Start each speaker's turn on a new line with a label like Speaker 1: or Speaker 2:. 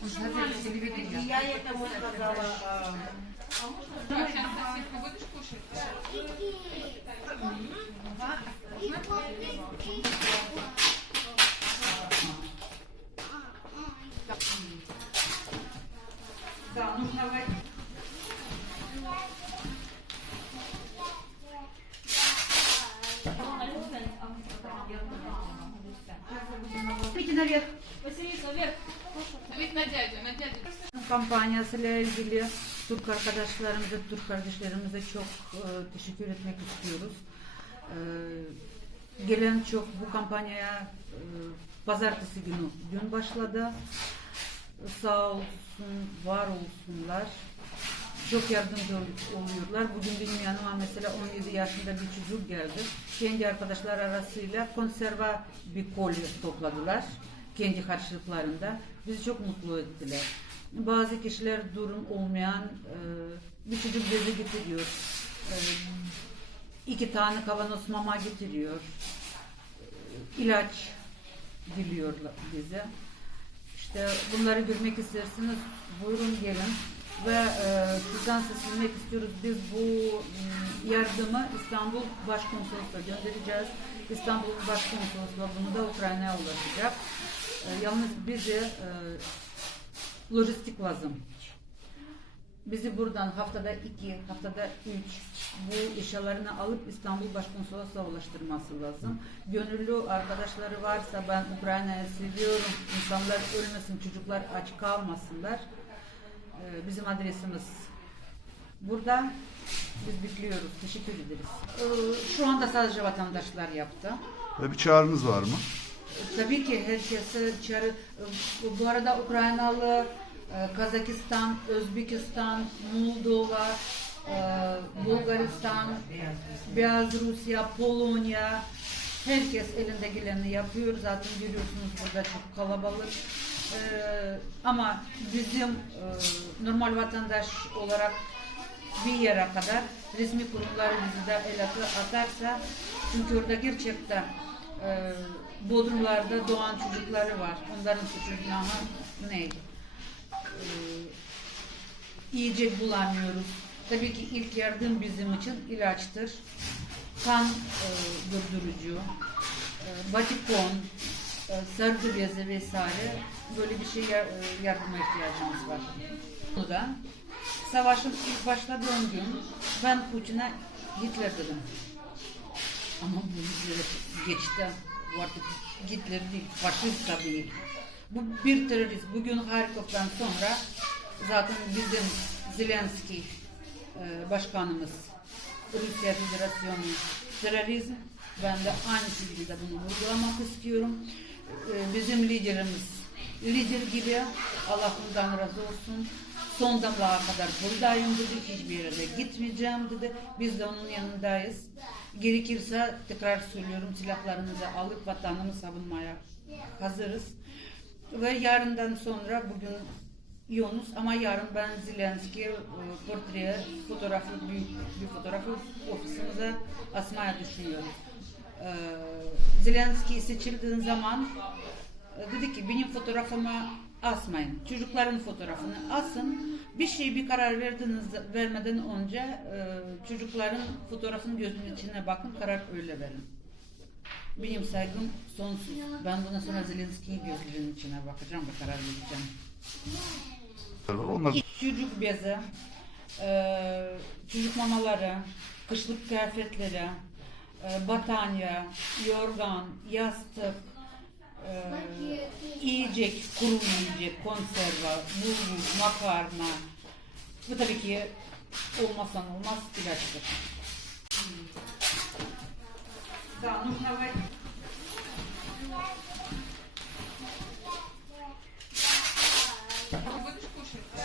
Speaker 1: Я этому сказала. а,
Speaker 2: Будешь кушать?
Speaker 1: Да, нужно войти. Идите наверх.
Speaker 2: Василиса, вверх. Biz Naciye Hacı, Naciye Hacı.
Speaker 1: Kampanyasıyla ilgili Türk arkadaşlarımıza, Türk kardeşlerimize çok e, teşekkür etmek istiyoruz. E, gelen çok bu kampanyaya e, pazartesi günü dün başladı. Sağ olsun, var olsunlar. Çok yardımcı oluyorlar. Bugün bilmeyen ama mesela 17 yaşında bir çocuk geldi. Kendi arkadaşlar arasıyla konserva bir kolye topladılar. Kendi harçlıklarında. Bizi çok mutlu ettiler. Bazı kişiler durum olmayan e, bir çocuk bezi getiriyor. E, iki tane kavanoz mama getiriyor. E, ilaç diliyorlar bize. İşte bunları görmek isterseniz buyurun gelin ve e, sizden seslenmek istiyoruz. Biz bu m, yardımı İstanbul Başkonsolosluğu'na göndereceğiz. İstanbul Başkonsolosluğu bunu da Ukrayna'ya ulaşacak. E, yalnız bize e, lojistik lazım. Bizi buradan haftada iki, haftada üç bu eşyalarını alıp İstanbul Başkonsolosluğu'na ulaştırması lazım. Gönüllü arkadaşları varsa ben Ukrayna'yı seviyorum. İnsanlar ölmesin, çocuklar aç kalmasınlar. Ee, Bizim adresimiz burada. Biz bekliyoruz. Teşekkür ederiz. Ee, Şu anda sadece vatandaşlar yaptı.
Speaker 3: Ve bir çağrınız var mı?
Speaker 1: Tabii ki herkese çağrı. Bu arada Ukraynalı, e, Kazakistan, Özbekistan, Moldova, e, Bulgaristan, Beyaz Rusya, Polonya herkes elinde geleni yapıyor. Zaten görüyorsunuz burada çok kalabalık. E, ama bizim e, normal vatandaş olarak bir yere kadar resmi kurumlar bizi de el atarsa çünkü orada gerçekten e, Bodrumlarda doğan çocukları var. Onların suçu günahı neydi? E, yiyecek bulamıyoruz. Tabii ki ilk yardım bizim için ilaçtır. Kan e, durdurucu, e, batikon, e, sargı bezi vesaire böyle bir şey e, yardıma ihtiyacımız var. Bunu da savaşın ilk başladığım gün ben Putin'e Hitler dedim. Ama bu geçti. Artık Hitler değil, faşist da. Bu bir terörist. Bugün Harkov'dan sonra zaten bizim Zelenski e, başkanımız Rusya Federasyonu terörizm. Ben de aynı şekilde bunu vurgulamak istiyorum. E, bizim liderimiz lider gibi Allah razı olsun. Son damlağa kadar buradayım dedi. Hiçbir yere de gitmeyeceğim dedi. Biz de onun yanındayız. Gerekirse tekrar söylüyorum silahlarımızı alıp vatanımı savunmaya hazırız. Ve yarından sonra bugün Yunus ama yarın ben Zelenski e, portre fotoğrafı büyük bir fotoğrafı ofisimize asmaya düşünüyorum. E, Zelenski seçildiğin zaman e, dedi ki benim fotoğrafımı asmayın. Çocukların fotoğrafını asın. Bir şey bir karar verdiniz vermeden önce e, çocukların fotoğrafının gözünün içine bakın karar öyle verin. Benim saygım sonsuz. Ben bundan sonra Zelenski'yi gözlerinin içine bakacağım ve karar vereceğim.
Speaker 3: Onlar
Speaker 1: Çocuk bezi, e, çocuk mamaları, kışlık kıyafetleri, e, battaniye, yorgan, yastık, e, yiyecek, kuru yiyecek, konserve, bulgur, makarna. Bu tabii ki olmazsa olmaz ilaçtır. Да, нужно войти.
Speaker 2: Будешь кушать?